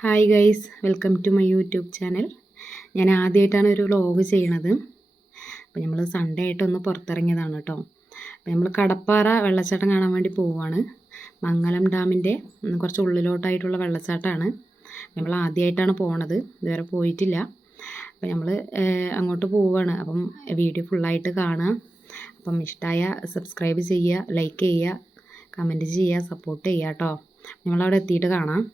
Hi guys, welcome to my YouTube channel. ഞാൻ ആദ്യമായിട്ടാണ് ഒരു വ്ളോഗ് ചെയ്യണത്. അപ്പോൾ നമ്മൾ സൺഡേ ആയിട്ടൊന്ന് പുറത്തിറങ്ങിയതാണ് കേട്ടോ. അപ്പോൾ നമ്മൾ കടപ്പാറ വെള്ളച്ചാട്ടം കാണാൻ വേണ്ടി പോവുകയാണ്. മംഗലം ഡാമിൻ്റെ കുറച്ച് ഉള്ളിലോട്ടായിട്ടുള്ള വെള്ളച്ചാട്ടമാണ്. നമ്മൾ ആദ്യമായിട്ടാണ് പോണത്, ഇതുവരെ പോയിട്ടില്ല. അപ്പോൾ നമ്മൾ അങ്ങോട്ട് പോവുകയാണ്. അപ്പം വീഡിയോ ഫുള്ളായിട്ട് കാണുക. അപ്പം ഇഷ്ടമായ സബ്സ്ക്രൈബ് ചെയ്യുക, ലൈക്ക് ചെയ്യുക, കമൻറ്റ് ചെയ്യുക, സപ്പോർട്ട് ചെയ്യുക കേട്ടോ. നമ്മളവിടെ എത്തിയിട്ട് കാണാം.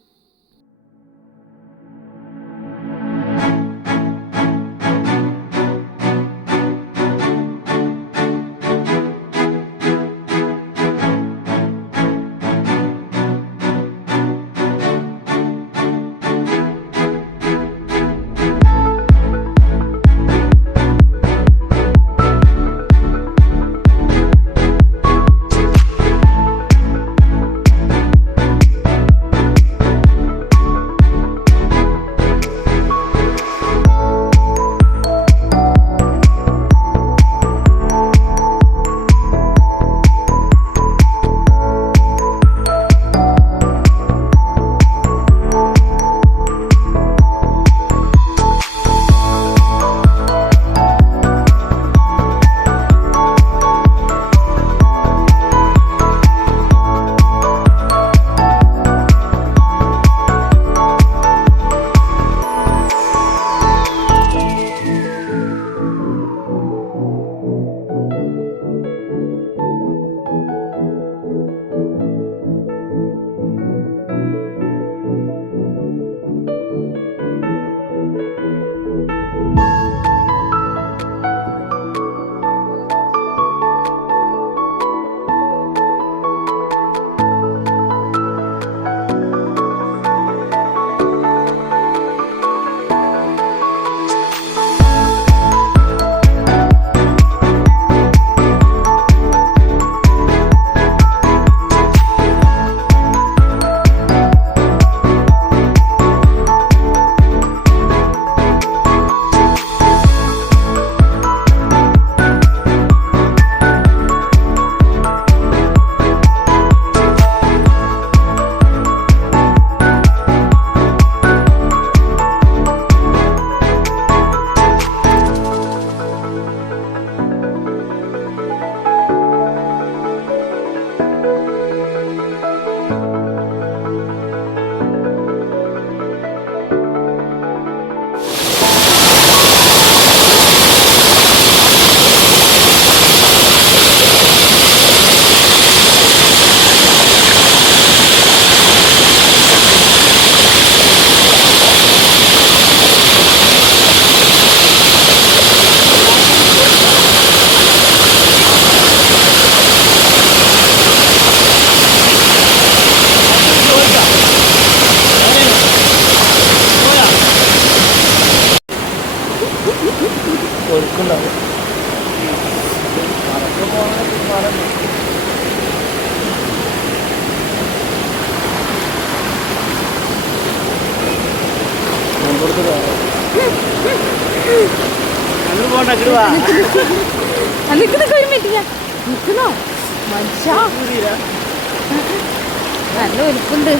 നല്ല ഒലിപ്പുണ്ട്.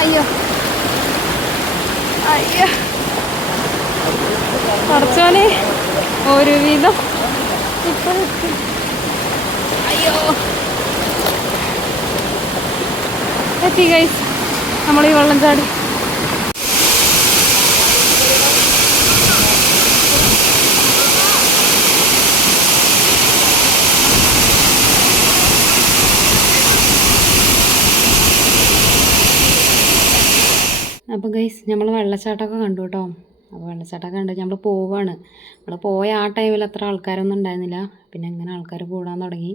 അയ്യോ അയ്യോ കുറച്ചോനെ ഒരു വിധം ഇപ്പൊ അയ്യോ എത്തി ഗൈസ്, നമ്മൾ ഈ വെള്ളം ചാടി. അപ്പോൾ ഗൈസ്, നമ്മൾ വെള്ളച്ചാട്ടമൊക്കെ കണ്ടു കേട്ടോ. അപ്പോൾ വെള്ളച്ചാട്ടമൊക്കെ കണ്ട് നമ്മൾ പോവാണ്. നമ്മൾ പോയ ആ ടൈമിൽ അത്ര ആൾക്കാരൊന്നും ഉണ്ടായിരുന്നില്ല. പിന്നെ അങ്ങനെ ആൾക്കാർ കൂടാൻ തുടങ്ങി.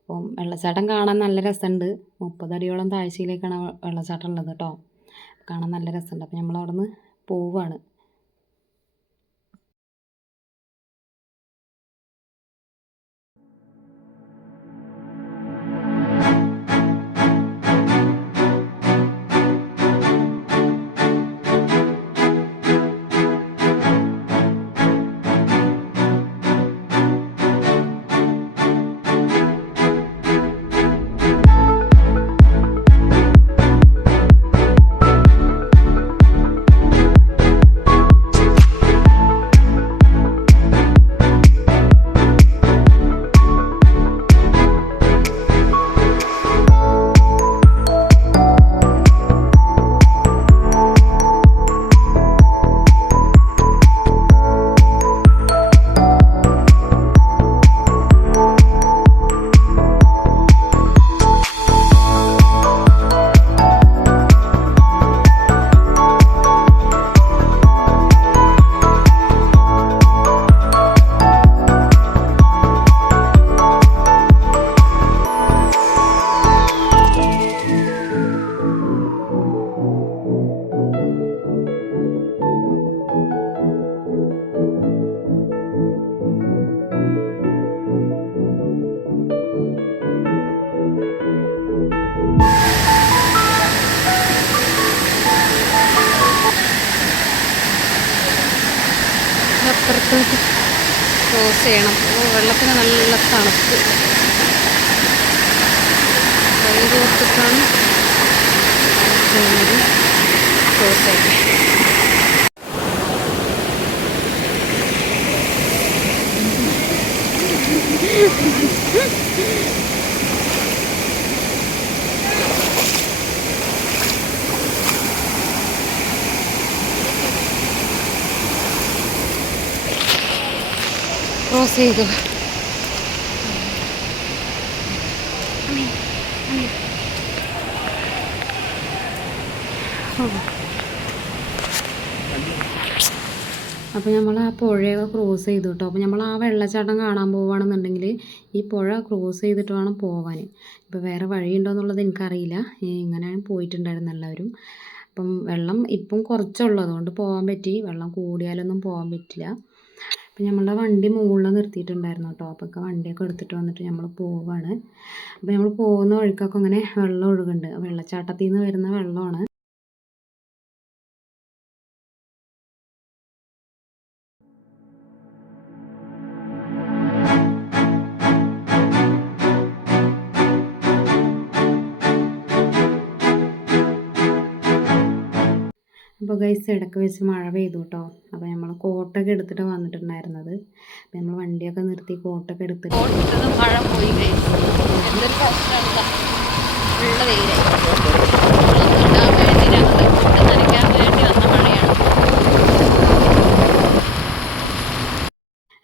അപ്പം വെള്ളച്ചാട്ടം കാണാൻ നല്ല രസമുണ്ട്. 30 അടിയോളം താഴ്ചയിലേക്കാണ് വെള്ളച്ചാട്ടം ഉള്ളത് കേട്ടോ. കാണാൻ നല്ല രസമുണ്ട്. അപ്പോൾ നമ്മൾ അവിടെ നിന്ന് പോവാണ്. അപ്പുറത്തോട്ട് ക്രോസ് ചെയ്യണം. വെള്ളത്തിന് നല്ല തണുപ്പ്. കൈ കോർത്തിട്ടാണ് ചെയ്യുന്നത്. ക്രോസ് ചെയ്യണം. ക്രോസ് ചെയ്തു. അപ്പോൾ നമ്മൾ ആ പുഴയൊക്കെ ക്രോസ് ചെയ്തു കേട്ടോ. അപ്പോൾ നമ്മൾ ആ വെള്ളച്ചാട്ടം കാണാൻ പോവുകയാണെന്നുണ്ടെങ്കിൽ ഈ പുഴ ക്രോസ് ചെയ്തിട്ട് വേണം പോവാൻ. ഇപ്പോൾ വേറെ വഴിയുണ്ടോ എന്നുള്ളത് എനിക്കറിയില്ല. ഇങ്ങനെയാണ് പോയിട്ടുണ്ടായിരുന്നു എല്ലാവരും. അപ്പം വെള്ളം ഇപ്പം കുറച്ചുള്ളൂ, അതുകൊണ്ട് പോകാൻ പറ്റി. വെള്ളം കൂടിയാലൊന്നും പോകാൻ പറ്റില്ല. അപ്പം നമ്മളുടെ വണ്ടി മുകളിൽ നിർത്തിയിട്ടുണ്ടായിരുന്നു കേട്ടോ. അപ്പോൾ വണ്ടിയൊക്കെ എടുത്തിട്ട് വന്നിട്ട് നമ്മൾ പോവുകയാണ്. അപ്പോൾ നമ്മൾ പോകുന്ന വഴിക്കൊക്കെ ഇങ്ങനെ വെള്ളം ഒഴുകുന്നുണ്ട്. വെള്ളച്ചാട്ടത്തിൽ നിന്ന് വരുന്ന വെള്ളമാണ്. അപ്പോൾ ഗൈസ് ഇടയ്ക്ക് വെച്ച് മഴ പെയ്തു കേട്ടോ. അപ്പോൾ നമ്മൾ കോട്ടൊക്കെ എടുത്തിട്ട് വന്നിട്ടുണ്ടായിരുന്നത്. അപ്പോൾ നമ്മൾ വണ്ടിയൊക്കെ നിർത്തി കോട്ടൊക്കെ എടുത്തിട്ട് മഴ പോയി. എന്തൊരു പ്രശ്നമുള്ള വെയിലായി. ഇടാൻ വേണ്ടി ഞങ്ങൾ കോട്ട് നനയ്ക്കാൻ വേണ്ടി വന്ന മഴയാണ്.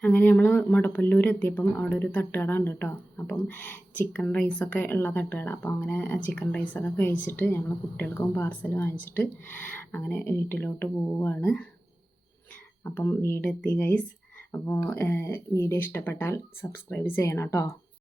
അങ്ങനെ നമ്മൾ മുടപ്പല്ലൂർ എത്തിയപ്പം അവിടെ ഒരു തട്ടുകട ഉണ്ട് കേട്ടോ. അപ്പം ചിക്കൻ റൈസൊക്കെ ഉള്ള തട്ടുകട. അപ്പോൾ അങ്ങനെ ചിക്കൻ റൈസൊക്കെ കഴിച്ചിട്ട് ഞങ്ങൾ കുട്ടികൾക്കും പാർസൽ വാങ്ങിച്ചിട്ട് അങ്ങനെ വീട്ടിലോട്ട് പോവുകയാണ്. അപ്പം വീടെത്തി ഗൈസ്. അപ്പോൾ വീഡിയോ ഇഷ്ടപ്പെട്ടാൽ സബ്സ്ക്രൈബ് ചെയ്യണം കേട്ടോ.